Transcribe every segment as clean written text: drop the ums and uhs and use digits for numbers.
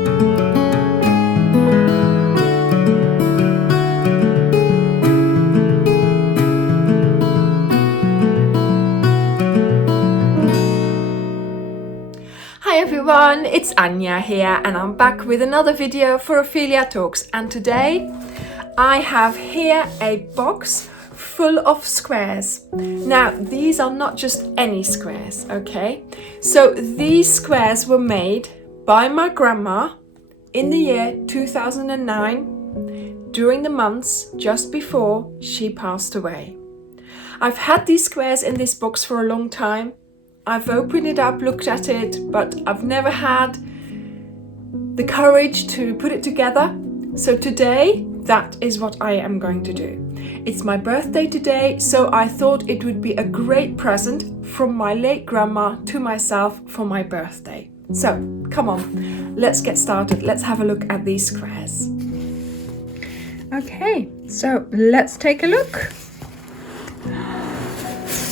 Hi everyone, it's Anja here and I'm back with another video for Ophelia Talks, and today I have here a box full of squares. Now these are not just any squares, okay? So these squares were made by my grandma in the year 2009 during the months just before she passed away. I've had these squares in this box for a long time. I've opened it up, looked at it, but I've never had the courage to put it together. So today, that is what I am going to do. It's my birthday today, so I thought it would be a great present from my late grandma to myself for my birthday. So, come on, let's get started. Let's have a look at these squares. Okay, so let's take a look.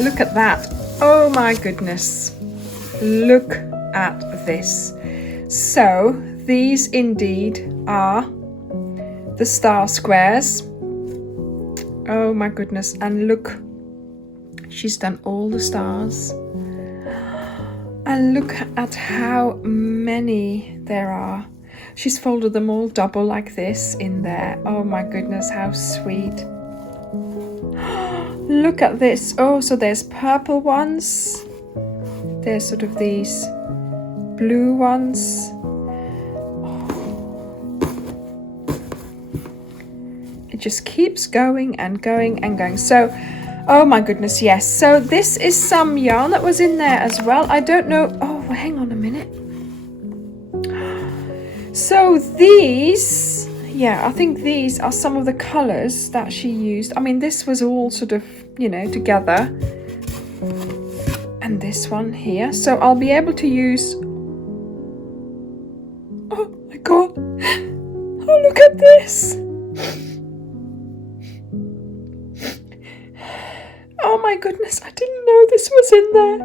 Look at that. Oh my goodness, look at this. So these indeed are the star squares. Oh my goodness, and look, she's done all the stars. And look at how many there are. She's folded them all double like this in there. Oh my goodness, how sweet. Look at this. Oh, so there's purple ones. There's sort of these blue ones. It just keeps going and going and going. So, oh my goodness, yes. So this is some yarn that was in there as well. I don't know. Oh, hang on a minute. So these, yeah, I think these are some of the colours that she used. I mean, this was all sort of, you know, together. And this one here. So I'll be able to use... Oh my god. Oh, look at this. Oh my goodness, I didn't know this was in there.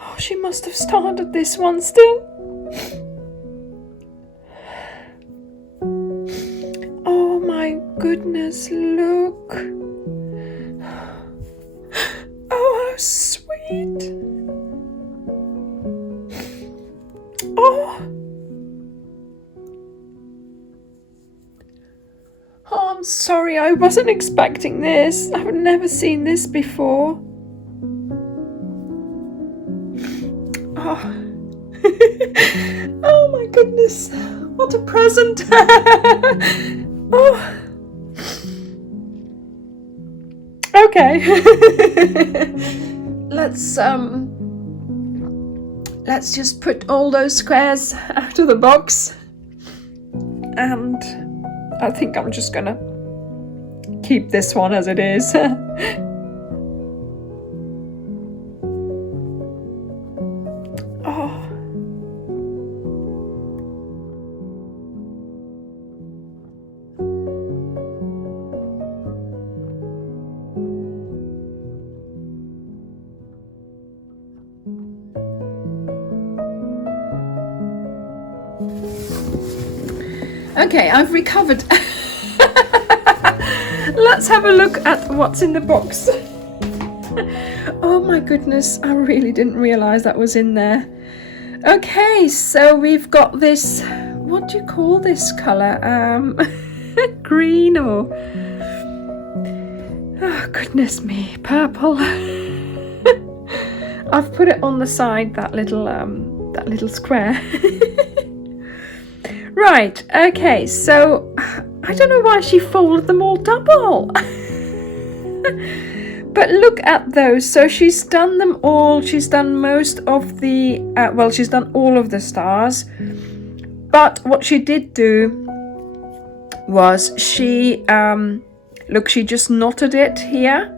Oh, she must have started this one still. Oh my goodness, look. Oh, how sweet. Oh. Oh, I'm sorry, I wasn't expecting this. I've never seen this before. Oh. Oh my goodness. What a present. Oh. Okay. Let's just put all those squares out of the box. And I think I'm just gonna keep this one as it is. Oh. Okay, I've recovered. Let's have a look at what's in the box. Oh my goodness, I really didn't realize that was in there. Okay, so we've got this, what do you call this color? Green or... Oh goodness me, purple. I've put it on the side, that little square. Right, okay, so I don't know why she folded them all double. But look at those. So she's done them all. She's done most of the, she's done all of the stars. But what she did do was she, she just knotted it here.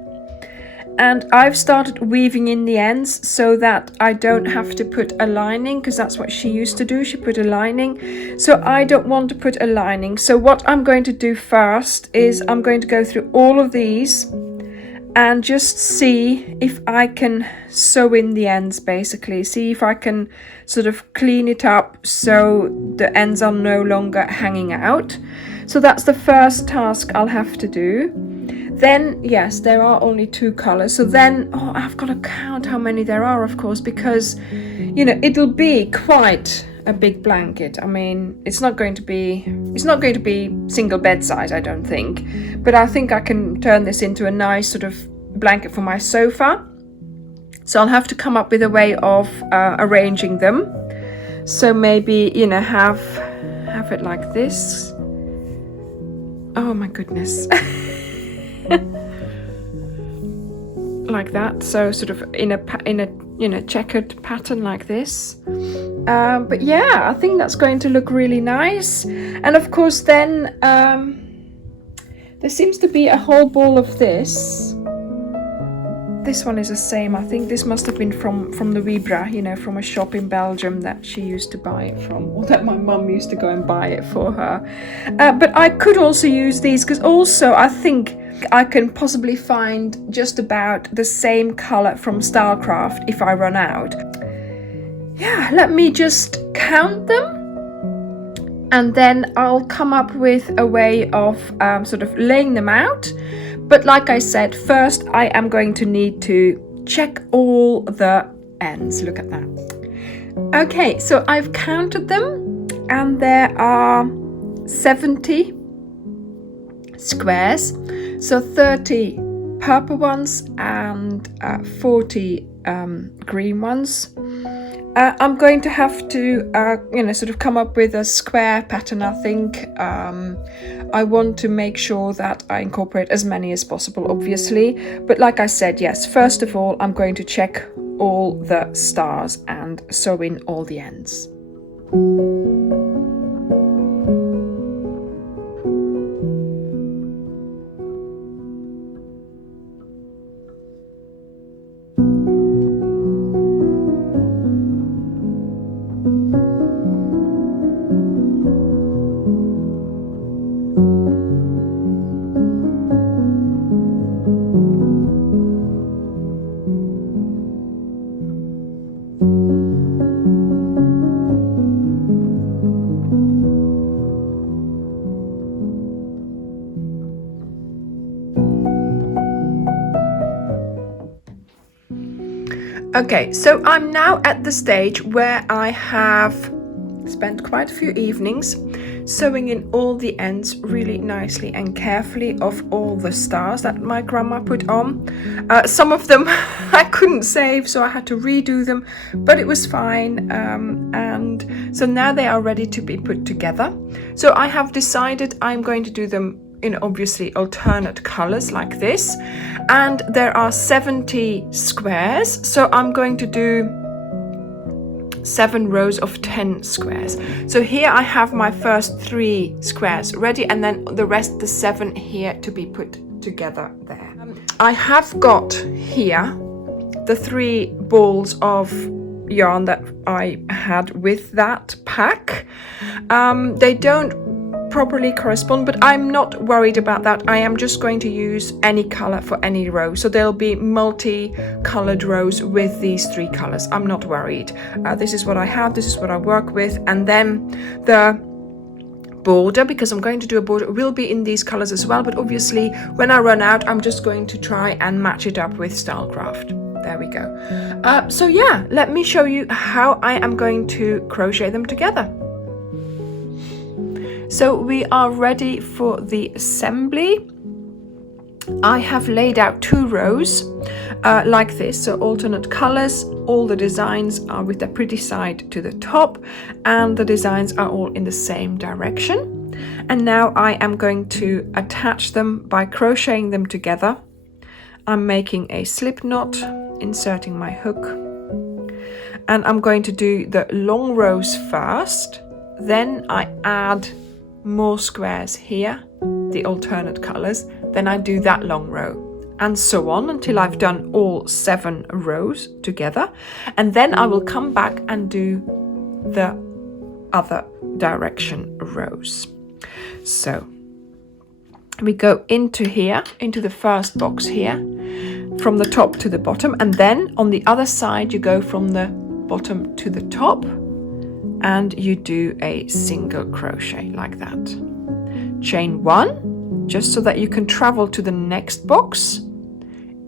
And I've started weaving in the ends so that I don't have to put a lining, because that's what she used to do. She put a lining. So I don't want to put a lining. So what I'm going to do first is I'm going to go through all of these and just see if I can sew in the ends, basically. See if I can sort of clean it up so the ends are no longer hanging out. So that's the first task I'll have to do. Then, yes, there are only 2 colors. So then, I've got to count how many there are, of course, because, you know, it'll be quite a big blanket. I mean, it's not going to be single bed size, I don't think. But I think I can turn this into a nice sort of blanket for my sofa. So I'll have to come up with a way of arranging them. So maybe, you know, have it like this. Oh my goodness. Like that, so sort of in a you know, checkered pattern like this. But yeah, I think that's going to look really nice. And of course then there seems to be a whole ball of this. This one is the same. I think this must have been from the Vibra, you know, from a shop in Belgium that she used to buy it from, or that my mum used to go and buy it for her. But I could also use these, because also I think I can possibly find just about the same color from Stylecraft if I run out. Yeah, let me just count them, and then I'll come up with a way of sort of laying them out. But like I said, first I am going to need to check all the ends. Look at that. Okay, so I've counted them, and there are 70 squares. So 30 purple ones and 40 green ones. I'm going to have to, you know, sort of come up with a square pattern, I think. I want to make sure that I incorporate as many as possible, obviously. But like I said, yes, first of all, I'm going to check all the stars and sew in all the ends. Okay, so I'm now at the stage where I have spent quite a few evenings sewing in all the ends really nicely and carefully of all the stars that my grandma put on. Some of them I couldn't save, so I had to redo them, but it was fine. And so now they are ready to be put together. So I have decided I'm going to do them in obviously alternate colors like this, and there are 70 squares, so I'm going to do 7 rows of 10 squares. So here I have my first 3 squares ready, and then the rest, the 7 here, to be put together there. I have got here the 3 balls of yarn that I had with that pack. They don't properly correspond, but I'm not worried about that. I am just going to use any color for any row, so there'll be multi-colored rows with these 3 colors. I'm not worried. This is what I have, this is what I work with, and then the border, because I'm going to do a border, will be in these colors as well, but obviously when I run out, I'm just going to try and match it up with Stylecraft. There we go. So yeah, let me show you how I am going to crochet them together. So we are ready for the assembly. I have laid out 2 rows like this, so alternate colors. All the designs are with the pretty side to the top, and the designs are all in the same direction. And now I am going to attach them by crocheting them together. I'm making a slip knot, inserting my hook, and I'm going to do the long rows first. Then I add more squares here, the alternate colors, then I do that long row, and so on until I've done all 7 rows together, and then I will come back and do the other direction rows. So we go into here, into the first box here, from the top to the bottom, and then on the other side you go from the bottom to the top and you do a single crochet like that. Chain 1, just so that you can travel to the next box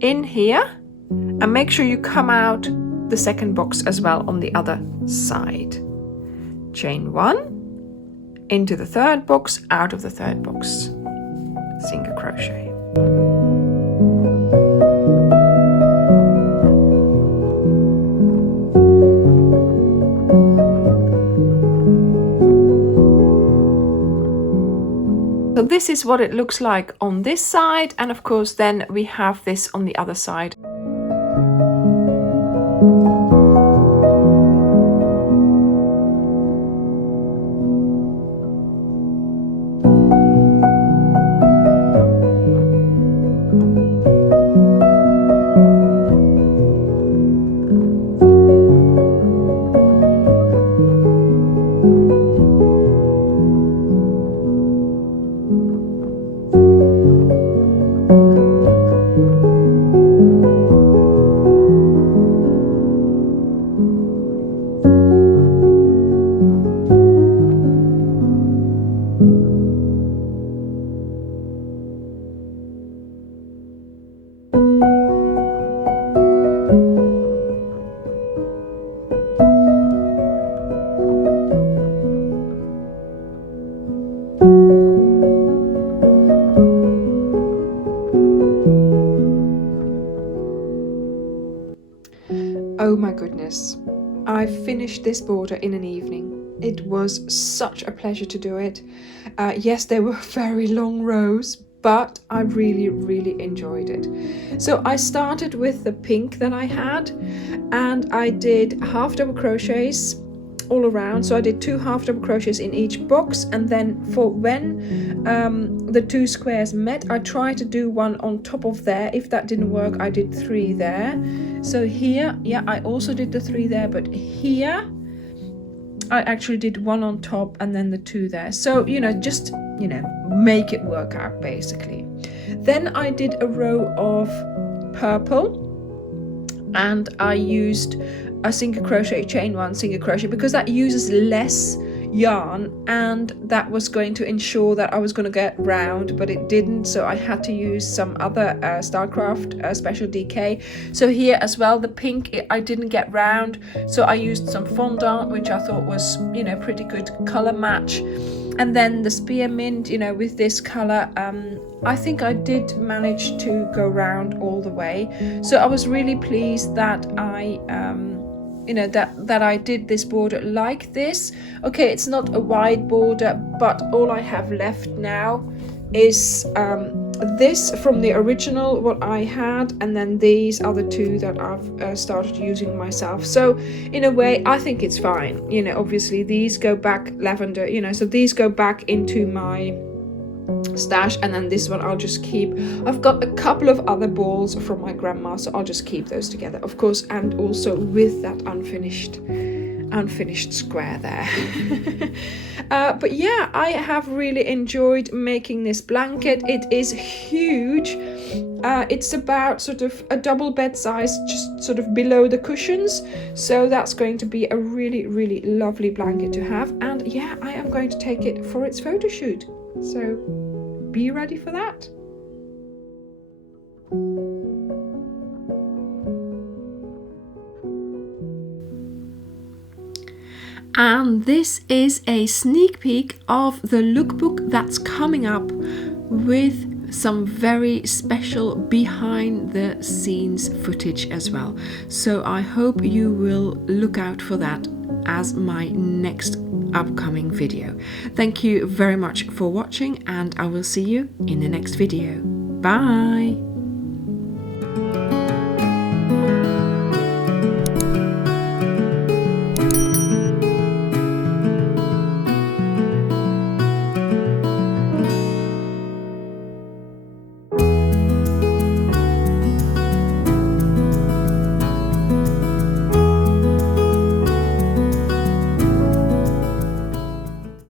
in here, and make sure you come out the second box as well on the other side. Chain 1 into the third box, out of the third box, single crochet. So this is what it looks like on this side, and of course then we have this on the other side. Oh my goodness, I finished this border in an evening. It was such a pleasure to do it. Yes, there were very long rows, but I really enjoyed it. So I started with the pink that I had, and I did half double crochets all around. So I did 2 half double crochets in each box, and then for when the 2 squares met, I tried to do 1 on top of there. If that didn't work, I did 3 there. So here, yeah, I also did the 3 there, but here I actually did 1 on top and then the 2 there. So, just, make it work out basically. Then I did a row of purple, and I used a single crochet, chain 1, single crochet, because that uses less yarn, and that was going to ensure that I was going to get round, but it didn't, so I had to use some other Starcraft special DK. So here as well, the pink, I didn't get round, so I used some fondant, which I thought was pretty good color match. And then the spearmint, with this color, I think I did manage to go round all the way. So I was really pleased that I that I did this border like this. Okay, it's not a wide border, but all I have left now is this from the original, what I had, and then these are the 2 that I've started using myself. So in a way, I think it's fine. Obviously these go back, lavender, so these go back into my stash, and then this one I'll just keep. I've got a couple of other balls from my grandma, so I'll just keep those together, of course, and also with that unfinished square there. But yeah, I have really enjoyed making this blanket. It is huge. It's about sort of a double bed size, just sort of below the cushions, so that's going to be a really lovely blanket to have. And yeah, I am going to take it for its photo shoot, so be ready for that. And this is a sneak peek of the lookbook that's coming up, with some very special behind the scenes footage as well. So I hope you will look out for that as my next upcoming video. Thank you very much for watching, and I will see you in the next video. Bye!